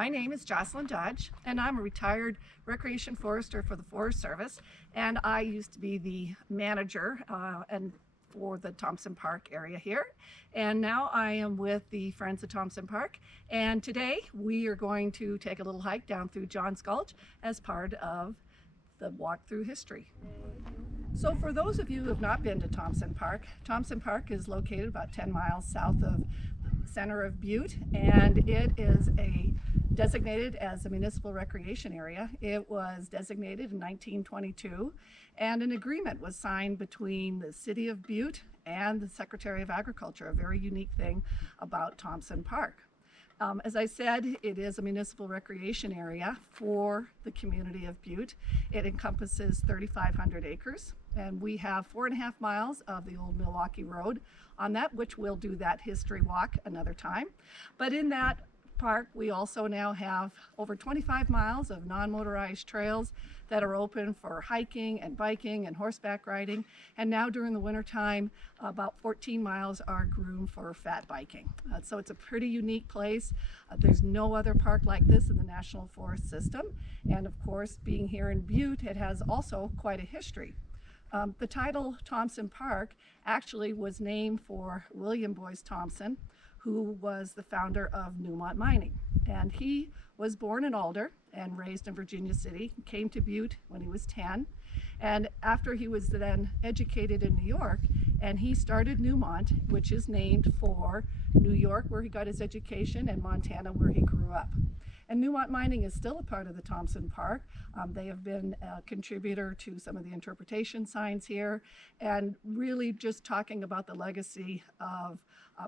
My name is Jocelyn Dodge, and I'm a retired recreation forester for the Forest Service, and I used to be the manager and for the Thompson Park area here. And now I am with the Friends of Thompson Park, and today we are going to take a little hike down through Johns Gulch as part of the walk through history. So for those of you who have not been to Thompson Park is located about 10 miles south of the center of Butte, and it is designated as a municipal recreation area. It was designated in 1922, and an agreement was signed between the city of Butte and the Secretary of Agriculture, a very unique thing about Thompson Park. As I said, it is a municipal recreation area for the community of Butte. It encompasses 3,500 acres, and we have 4.5 miles of the old Milwaukee Road on that, which we'll do that history walk another time. But in that park, we also now have over 25 miles of non-motorized trails that are open for hiking and biking and horseback riding. And now during the winter time, about 14 miles are groomed for fat biking. So it's a pretty unique place. There's no other park like this in the National Forest System. And of course, being here in Butte, it has also quite a history. The title Thompson Park actually was named for William Boyce Thompson, who was the founder of Newmont Mining. And he was born in Alder and raised in Virginia City, came to Butte when he was 10. And after he was then educated in New York, and he started Newmont, which is named for New York, where he got his education, and Montana, where he grew up. And Newmont Mining is still a part of the Thompson Park. They have been a contributor to some of the interpretation signs here, and really just talking about the legacy of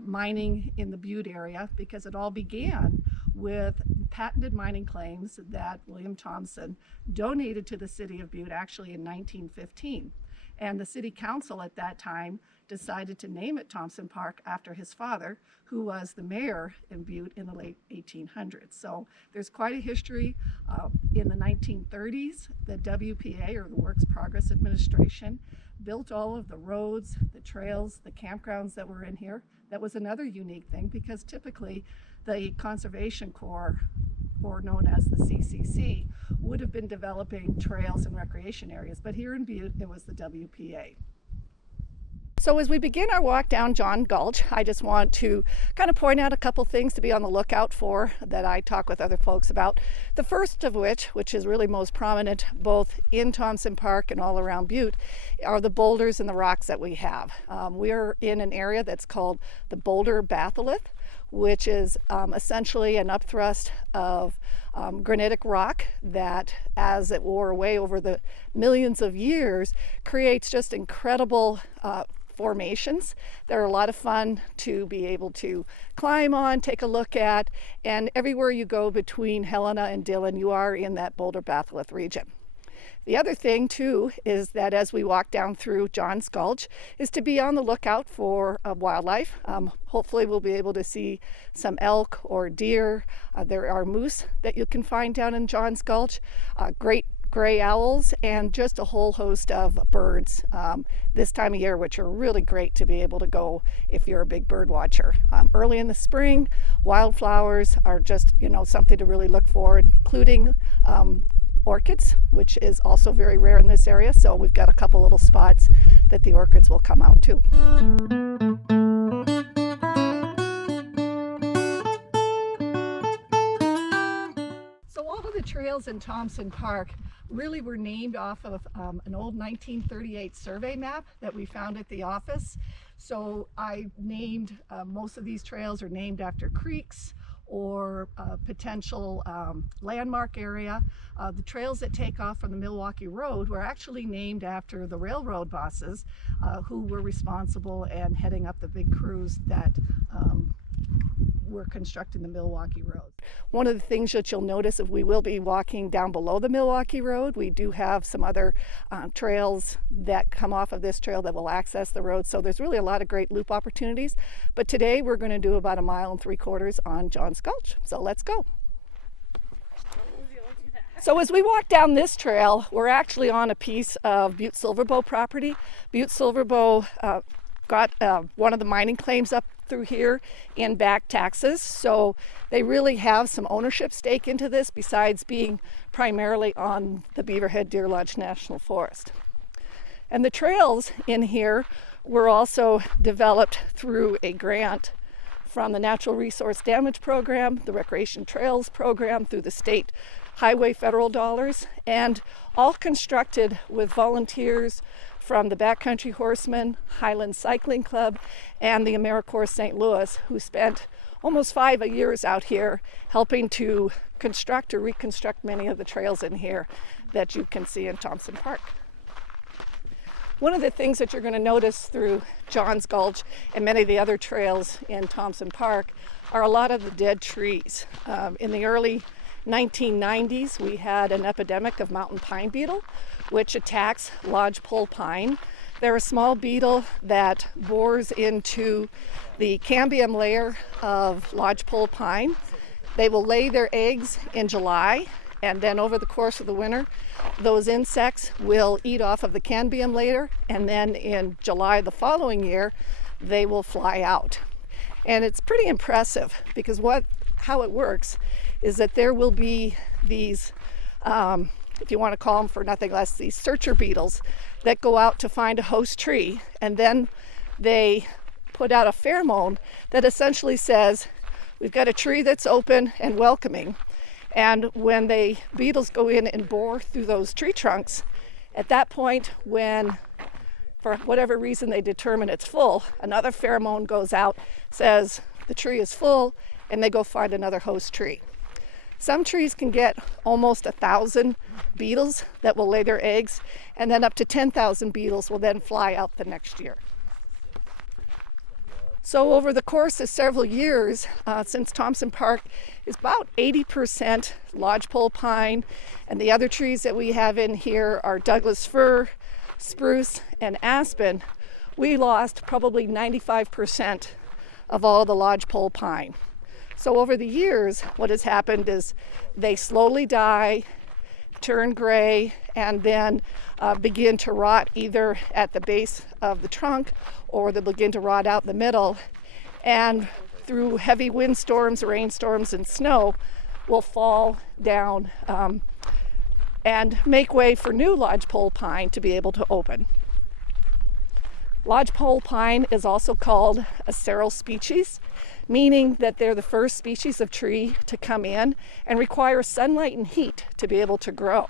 mining in the Butte area, because it all began with patented mining claims that William Thompson donated to the city of Butte actually in 1915. And the city council at that time decided to name it Thompson Park after his father, who was the mayor in Butte in the late 1800s. So there's quite a history. In the 1930s, the WPA, or the Works Progress Administration, built all of the roads, the trails, the campgrounds that were in here. That was another unique thing, because typically the Conservation Corps, or known as the CCC, would have been developing trails and recreation areas, but here in Butte it was the WPA. So as we begin our walk down John Gulch, I just want to kind of point out a couple things to be on the lookout for that I talk with other folks about. The first of which is really most prominent both in Thompson Park and all around Butte, are the boulders and the rocks that we have. We are in an area that's called the Boulder Batholith, which is essentially an upthrust of granitic rock that, as it wore away over the millions of years, creates just incredible formations. They're a lot of fun to be able to climb on, take a look at, and everywhere you go between Helena and Dillon, you are in that Boulder Batholith region. The other thing too is that as we walk down through Johns Gulch is to be on the lookout for wildlife. Hopefully we'll be able to see some elk or deer. There are moose that you can find down in Johns Gulch, great gray owls, and just a whole host of birds this time of year, which are really great to be able to go if you're a big bird watcher. Early in the spring, wildflowers are just, something to really look for, including orchids, which is also very rare in this area. So we've got a couple little spots that the orchids will come out to. So all of the trails in Thompson Park really were named off of an old 1938 survey map that we found at the office. So I named, most of these trails are named after creeks or a potential landmark area. The trails that take off from the Milwaukee Road were actually named after the railroad bosses who were responsible and heading up the big crews that were constructing the Milwaukee Road. One of the things that you'll notice is we will be walking down below the Milwaukee Road. We do have some other trails that come off of this trail that will access the road. So there's really a lot of great loop opportunities. But today we're going to do about 1.75 miles on Johns Gulch. So let's go. So as we walk down this trail, we're actually on a piece of Butte-Silver property. Butte-Silver got one of the mining claims up through here in back taxes. So they really have some ownership stake into this besides being primarily on the Beaverhead Deer Lodge National Forest. And the trails in here were also developed through a grant from the Natural Resource Damage Program, the Recreation Trails Program, through the state highway federal dollars, and all constructed with volunteers from the Backcountry Horsemen, Highland Cycling Club, and the AmeriCorps St. Louis, who spent almost 5 years out here helping to construct or reconstruct many of the trails in here that you can see in Thompson Park. One of the things that you're going to notice through Johns Gulch and many of the other trails in Thompson Park are a lot of the dead trees. In the early 1990s, we had an epidemic of mountain pine beetle, which attacks lodgepole pine. They're a small beetle that bores into the cambium layer of lodgepole pine. They will lay their eggs in July, and then over the course of the winter, those insects will eat off of the cambium layer, and then in July the following year, they will fly out. And it's pretty impressive because how it works is that there will be these, if you want to call them for nothing less, these searcher beetles that go out to find a host tree, and then they put out a pheromone that essentially says, we've got a tree that's open and welcoming. And when the beetles go in and bore through those tree trunks, at that point, when for whatever reason they determine it's full, another pheromone goes out, says the tree is full, and they go find another host tree. Some trees can get almost 1,000 beetles that will lay their eggs, and then up to 10,000 beetles will then fly out the next year. So over the course of several years, since Thompson Park is about 80% lodgepole pine, and the other trees that we have in here are Douglas fir, spruce, and aspen, we lost probably 95% of all the lodgepole pine. So over the years, what has happened is they slowly die, turn gray, and then begin to rot either at the base of the trunk or they begin to rot out in the middle. And through heavy windstorms, rainstorms, and snow, will fall down and make way for new lodgepole pine to be able to open. Lodgepole pine is also called a seral species, meaning that they're the first species of tree to come in and require sunlight and heat to be able to grow.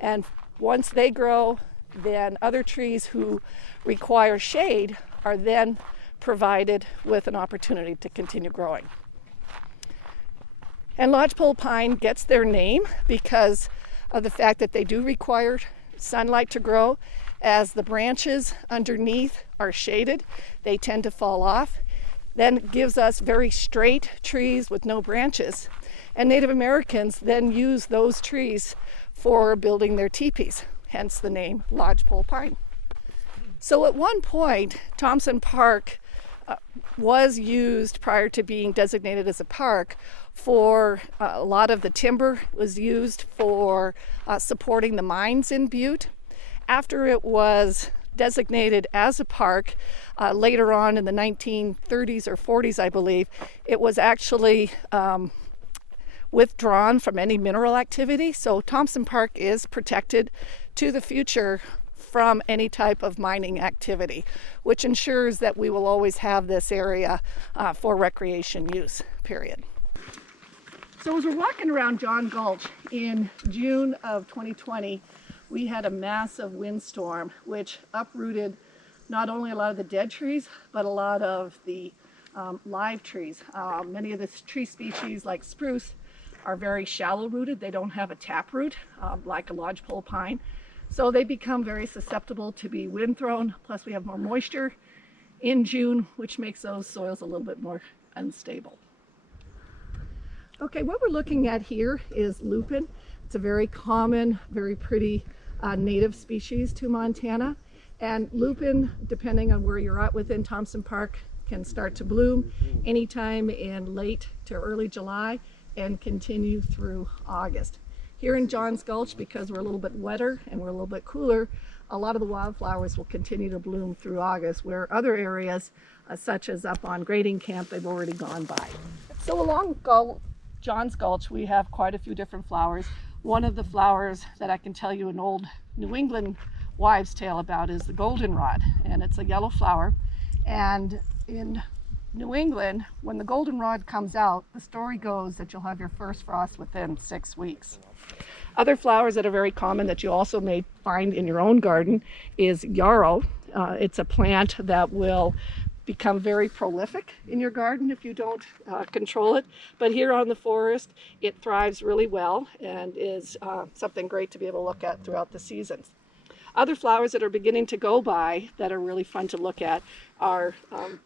And once they grow, then other trees who require shade are then provided with an opportunity to continue growing. And lodgepole pine gets their name because of the fact that they do require sunlight to grow. As the branches underneath are shaded, they tend to fall off. Then it gives us very straight trees with no branches. And Native Americans then use those trees for building their teepees, hence the name lodgepole pine. So at one point, Thompson Park was used, prior to being designated as a park, for a lot of the timber was used for supporting the mines in Butte. After it was designated as a park, later on in the 1930s or 40s, I believe, it was actually withdrawn from any mineral activity. So Thompson Park is protected to the future from any type of mining activity, which ensures that we will always have this area for recreation use, period. So as we're walking around John Gulch in June of 2020, we had a massive windstorm which uprooted not only a lot of the dead trees, but a lot of the live trees. Many of the tree species like spruce are very shallow rooted. They don't have a tap root like a lodgepole pine. So they become very susceptible to be wind thrown. Plus we have more moisture in June, which makes those soils a little bit more unstable. Okay, what we're looking at here is lupin. It's a very common, very pretty native species to Montana. And lupin, depending on where you're at within Thompson Park, can start to bloom anytime in late to early July and continue through August. Here in Johns Gulch, because we're a little bit wetter and we're a little bit cooler, a lot of the wildflowers will continue to bloom through August, where other areas, such as up on Grading Camp, they've already gone by. So along Johns Gulch, we have quite a few different flowers. One of the flowers that I can tell you an old New England wives' tale about is the goldenrod, and it's a yellow flower. And in New England, when the goldenrod comes out, the story goes that you'll have your first frost within 6 weeks. Other flowers that are very common that you also may find in your own garden is yarrow. It's a plant that will become very prolific in your garden if you don't control it. But here on the forest, it thrives really well and is something great to be able to look at throughout the seasons. Other flowers that are beginning to go by that are really fun to look at are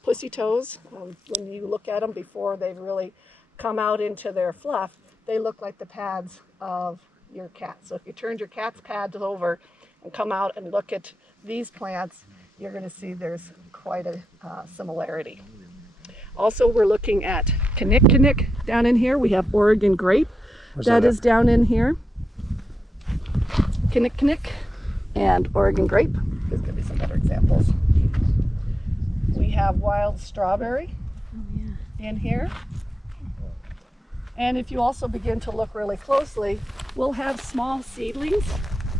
pussy toes. When you look at them before they've really come out into their fluff, they look like the pads of your cat. So if you turned your cat's pads over and come out and look at these plants, you're going to see there's quite a similarity. Also, we're looking at kinnick down in here. We have Oregon grape. That is down in here. Kinnick and Oregon grape. There's going to be some better examples. We have wild strawberry in here. And if you also begin to look really closely, we'll have small seedlings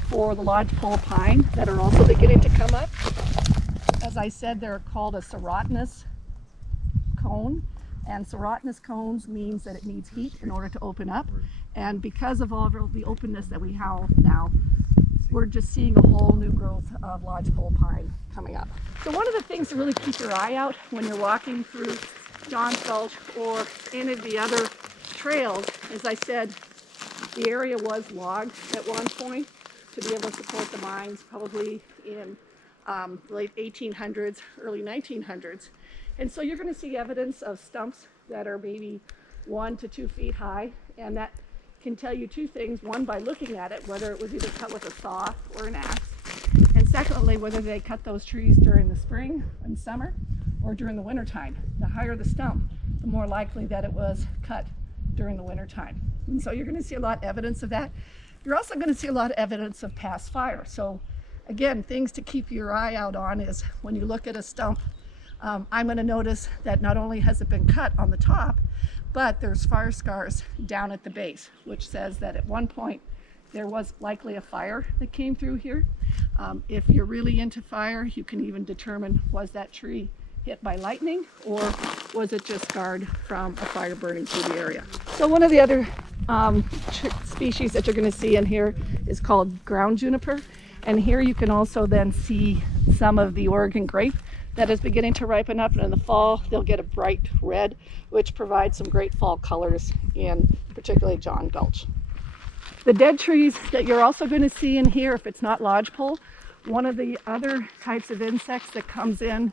for the lodgepole pine that are also beginning to come up. As I said, they're called a serotinous cone, and serotinous cones means that it needs heat in order to open up. And because of all the openness that we have now, we're just seeing a whole new growth of lodgepole pine coming up. So one of the things to really keep your eye out when you're walking through Johns Gulch or any of the other trails, as I said, the area was logged at one point to be able to support the mines, probably in late 1800s, early 1900s. And so you're going to see evidence of stumps that are maybe 1 to 2 feet high, and that can tell you two things. One, by looking at it, whether it was either cut with a saw or an axe, and secondly, whether they cut those trees during the spring and summer or during the winter time. The higher the stump, the more likely that it was cut during the winter time. And so you're going to see a lot of evidence of that. You're also going to see a lot of evidence of past fire. So again, things to keep your eye out on is when you look at a stump, I'm going to notice that not only has it been cut on the top, but there's fire scars down at the base, which says that at one point there was likely a fire that came through here. If you're really into fire, you can even determine, was that tree hit by lightning or was it just scarred from a fire burning through the area? So one of the other species that you're going to see in here is called ground juniper. And here you can also then see some of the Oregon grape that is beginning to ripen up, and in the fall they'll get a bright red, which provides some great fall colors in particularly Johns Gulch. The dead trees that you're also going to see in here, if it's not lodgepole, one of the other types of insects that comes in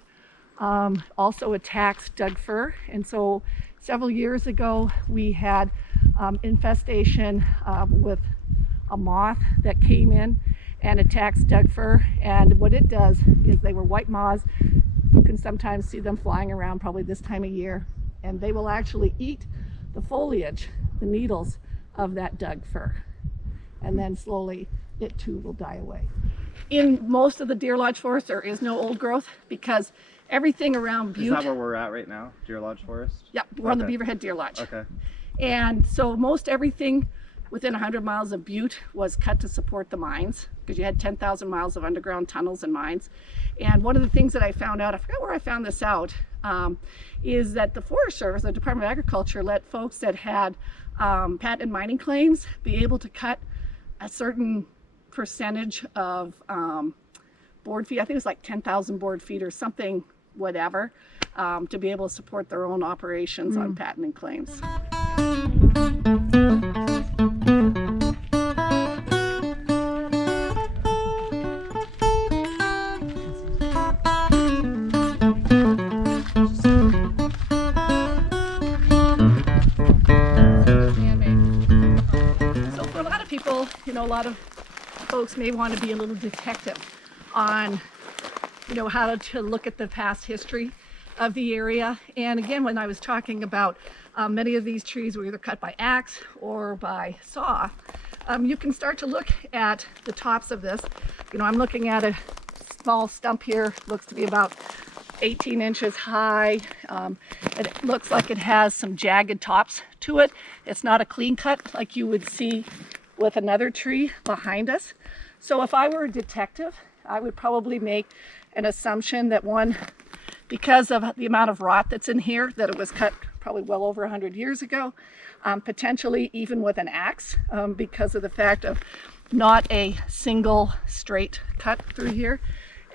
also attacks Doug fir. And so several years ago we had infestation with a moth that came in and attacks Doug fir, and what it does is they were white moths. You can sometimes see them flying around probably this time of year, and they will actually eat the foliage, the needles of that Doug fir, and then slowly it too will die away. In most of the Deer Lodge Forest there is no old growth because everything around Butte. Is that where we're at right now, Deer Lodge Forest? Yep, we're on the Beaverhead Deer Lodge. Okay. And so most everything within 100 miles of Butte was cut to support the mines, because you had 10,000 miles of underground tunnels and mines. And one of the things that I found out, I forgot where I found this out, is that the Forest Service, the Department of Agriculture, let folks that had patent mining claims be able to cut a certain percentage of board feet. I think it was like 10,000 board feet or something, whatever, to be able to support their own operations on patent claims. A lot of folks may want to be a little detective on, how to look at the past history of the area. And again, when I was talking about many of these trees were either cut by axe or by saw, you can start to look at the tops of this. You know, I'm looking at a small stump here, looks to be about 18 inches high. It looks like it has some jagged tops to it. It's not a clean cut like you would see with another tree behind us. So if I were a detective, I would probably make an assumption that one, because of the amount of rot that's in here, that it was cut probably well over 100 years ago, potentially even with an axe, because of the fact of not a single straight cut through here.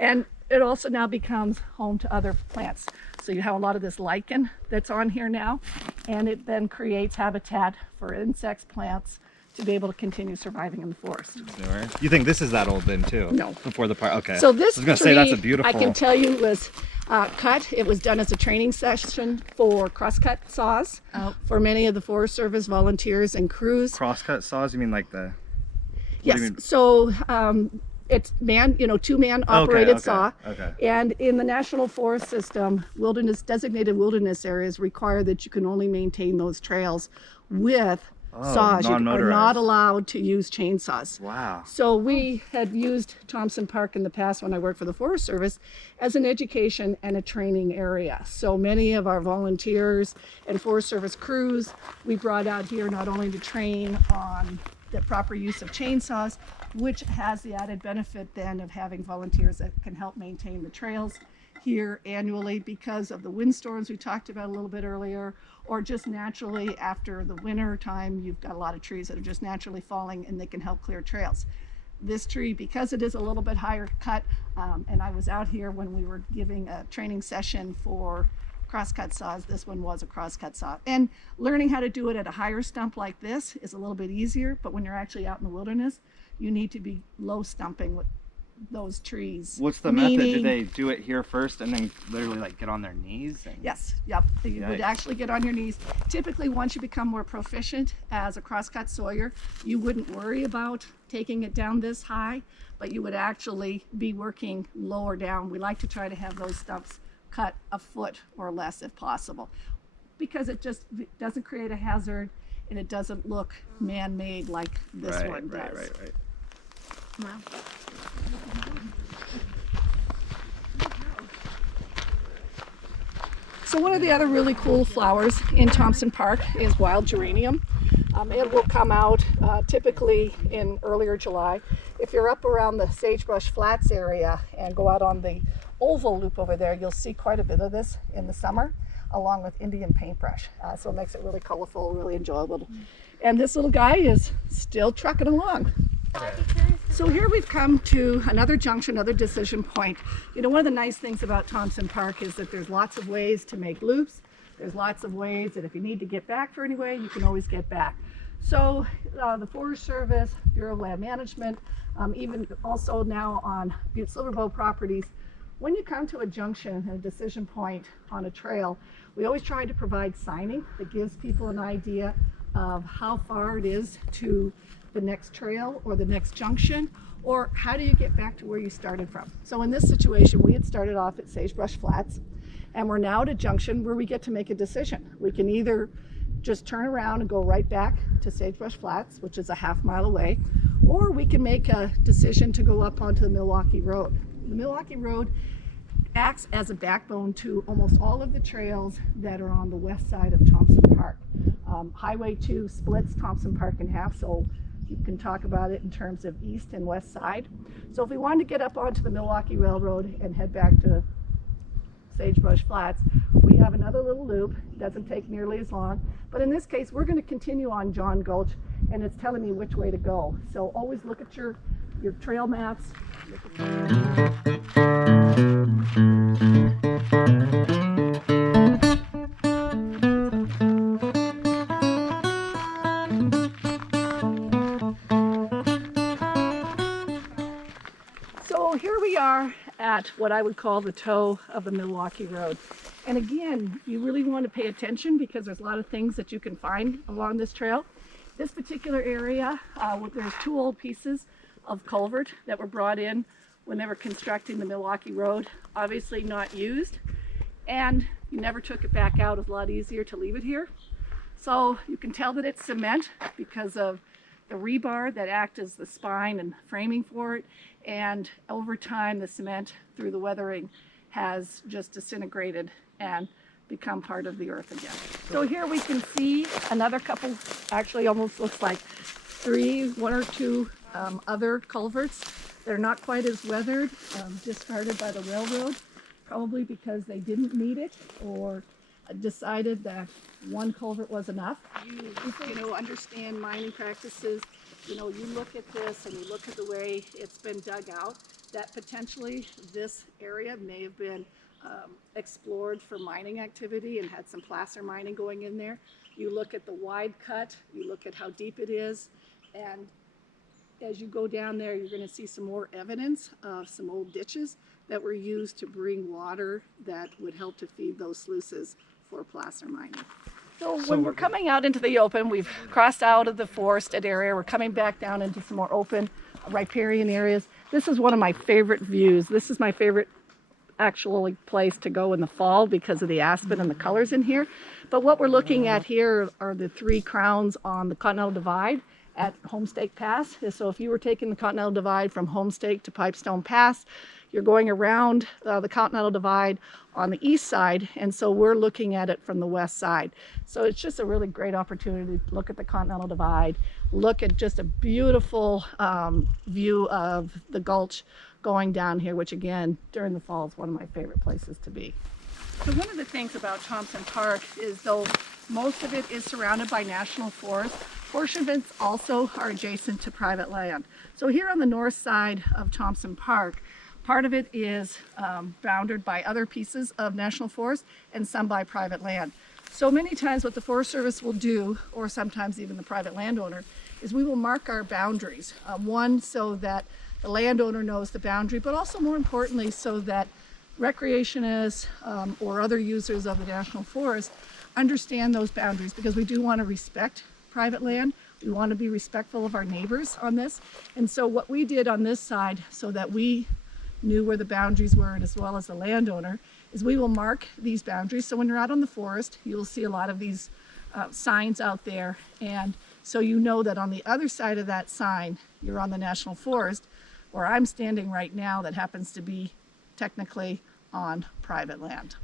And it also now becomes home to other plants. So you have a lot of this lichen that's on here now, and it then creates habitat for insects, plants, to be able to continue surviving in the forest. You think this is that old then too? No. Before the park, okay. So this I was gonna tree, say that's a beautiful. I can tell you, was cut. It was done as a training session for crosscut saws for many of the Forest Service volunteers and crews. Crosscut saws? You mean like the? Yes. So it's two-man operated saw. Okay. And in the National Forest System, designated wilderness areas require that you can only maintain those trails with saws. You are not allowed to use chainsaws. Wow. So we had used Thompson Park in the past when I worked for the Forest Service as an education and a training area. So many of our volunteers and Forest Service crews, we brought out here not only to train on the proper use of chainsaws, which has the added benefit then of having volunteers that can help maintain the trails here annually because of the windstorms we talked about a little bit earlier, or just naturally after the winter time, you've got a lot of trees that are just naturally falling and they can help clear trails. This tree, because it is a little bit higher cut, and I was out here when we were giving a training session for crosscut saws, this one was a crosscut saw. And learning how to do it at a higher stump like this is a little bit easier, but when you're actually out in the wilderness, you need to be low stumping with those trees. What's the method? Do they do it here first and then literally like get on their knees? Yes, yep. You would actually get on your knees. Typically, once you become more proficient as a crosscut sawyer, you wouldn't worry about taking it down this high, but you would actually be working lower down. We like to try to have those stumps cut a foot or less if possible, because it just doesn't create a hazard and it doesn't look man-made like this one does. Right. Wow. So one of the other really cool flowers in Thompson Park is wild geranium. It will come out typically in earlier July. If you're up around the Sagebrush Flats area and go out on the oval loop over there, you'll see quite a bit of this in the summer, along with Indian paintbrush. So it makes it really colorful, really enjoyable. And this little guy is still trucking along. So here we've come to another junction, another decision point. You know, one of the nice things about Thompson Park is that there's lots of ways to make loops. There's lots of ways that if you need to get back for any way, you can always get back. So the Forest Service, Bureau of Land Management, even also now on Butte-Silver properties, when you come to a junction, a decision point on a trail, we always try to provide signing that gives people an idea of how far it is to the next trail or the next junction, or how do you get back to where you started from. So in this situation, we had started off at Sagebrush Flats, and we're now at a junction where we get to make a decision. We can either just turn around and go right back to Sagebrush Flats, which is a half-mile away, or we can make a decision to go up onto the Milwaukee Road. The Milwaukee Road acts as a backbone to almost all of the trails that are on the west side of Thompson Park. Highway 2 splits Thompson Park in half, so you can talk about it in terms of east and west side. So if we wanted to get up onto the Milwaukee Railroad and head back to Sagebrush Flats, we have another little loop. It doesn't take nearly as long, but in this case we're going to continue on John Gulch, and it's telling me which way to go. So always look at your trail maps. So here we are at what I would call the toe of the Milwaukee Road. And again, you really want to pay attention because there's a lot of things that you can find along this trail. This particular area, there's two old pieces of culvert that were brought in when they were constructing the Milwaukee Road, obviously not used, and you never took it back out. It's a lot easier to leave it here. So you can tell that it's cement because of the rebar that act as the spine and framing for it. And over time, the cement through the weathering has just disintegrated and become part of the earth again. So here we can see another couple, actually almost looks like one or two other culverts. They're not quite as weathered, discarded by the railroad, probably because they didn't need it or decided that one culvert was enough. You know, understand mining practices. You know, you look at this and you look at the way it's been dug out, that potentially this area may have been explored for mining activity and had some placer mining going in there. You look at the wide cut, you look at how deep it is, and as you go down there, you're going to see some more evidence of some old ditches that were used to bring water that would help to feed those sluices for placer mining. So when we're coming out into the open, we've crossed out of the forested area, we're coming back down into some more open riparian areas. This is one of my favorite views. This is my favorite actual place to go in the fall because of the aspen and the colors in here. But what we're looking at here are the three crowns on the Continental Divide at Homestake Pass. So if you were taking the Continental Divide from Homestake to Pipestone Pass, you're going around the Continental Divide on the east side, and so we're looking at it from the west side. So it's just a really great opportunity to look at the Continental Divide, look at just a beautiful view of the gulch going down here, which again, during the fall is one of my favorite places to be. So one of the things about Thompson Park is though most of it is surrounded by national forest, portions of it also are adjacent to private land. So here on the north side of Thompson Park, part of it is bounded by other pieces of national forest and some by private land. So many times what the Forest Service will do, or sometimes even the private landowner, is we will mark our boundaries. One, so that the landowner knows the boundary, but also more importantly, so that recreationists or other users of the national forest understand those boundaries, because we do want to respect private land. We want to be respectful of our neighbors on this. And so what we did on this side, so that we knew where the boundaries were, and as well as the landowner, is we will mark these boundaries. So when you're out on the forest, you'll see a lot of these signs out there. And so you know that on the other side of that sign, you're on the national forest, where I'm standing right now, that happens to be technically on private land.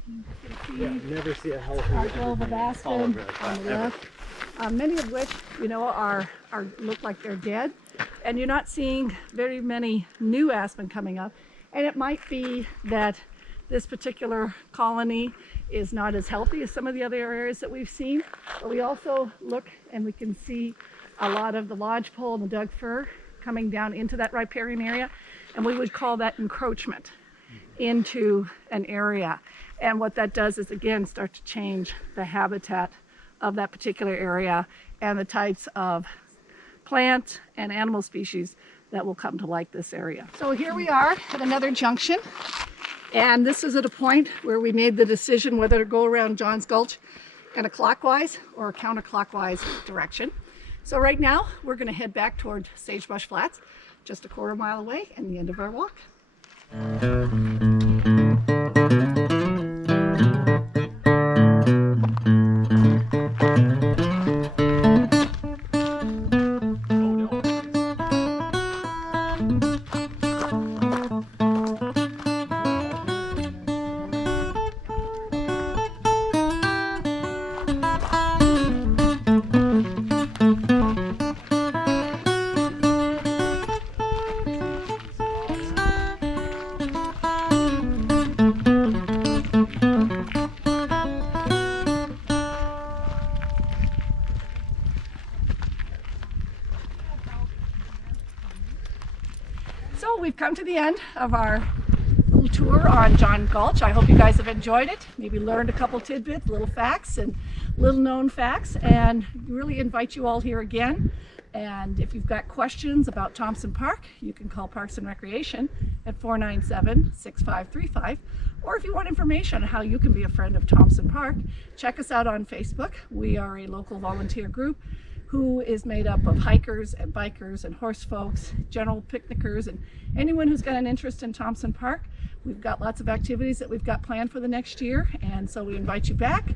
Yeah, never see a healthy Our grove of aspen on the left, many of which, you know, are look like they're dead, and you're not seeing very many new aspen coming up. And it might be that this particular colony is not as healthy as some of the other areas that we've seen, but we also look and we can see a lot of the lodgepole and the Doug fir coming down into that riparian area, and we would call that encroachment into an area. And what that does is again start to change the habitat of that particular area and the types of plant and animal species that will come to like this area. So here we are at another junction, and this is at a point where we made the decision whether to go around John's Gulch in a clockwise or a counterclockwise direction. So right now we're going to head back toward Sagebrush Flats, just a quarter mile away, and the end of our walk. So we've come to the end of our little tour on John Gulch. I hope you guys have enjoyed it, maybe learned a couple tidbits, little facts and little known facts, and really invite you all here again. And if you've got questions about Thompson Park, you can call Parks and Recreation at 497-6535. Or if you want information on how you can be a friend of Thompson Park, check us out on Facebook. We are a local volunteer group who is made up of hikers and bikers and horse folks, general picnickers, and anyone who's got an interest in Thompson Park. We've got lots of activities that we've got planned for the next year, and so we invite you back.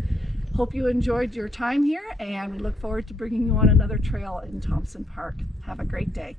Hope you enjoyed your time here, and we look forward to bringing you on another trail in Thompson Park. Have a great day.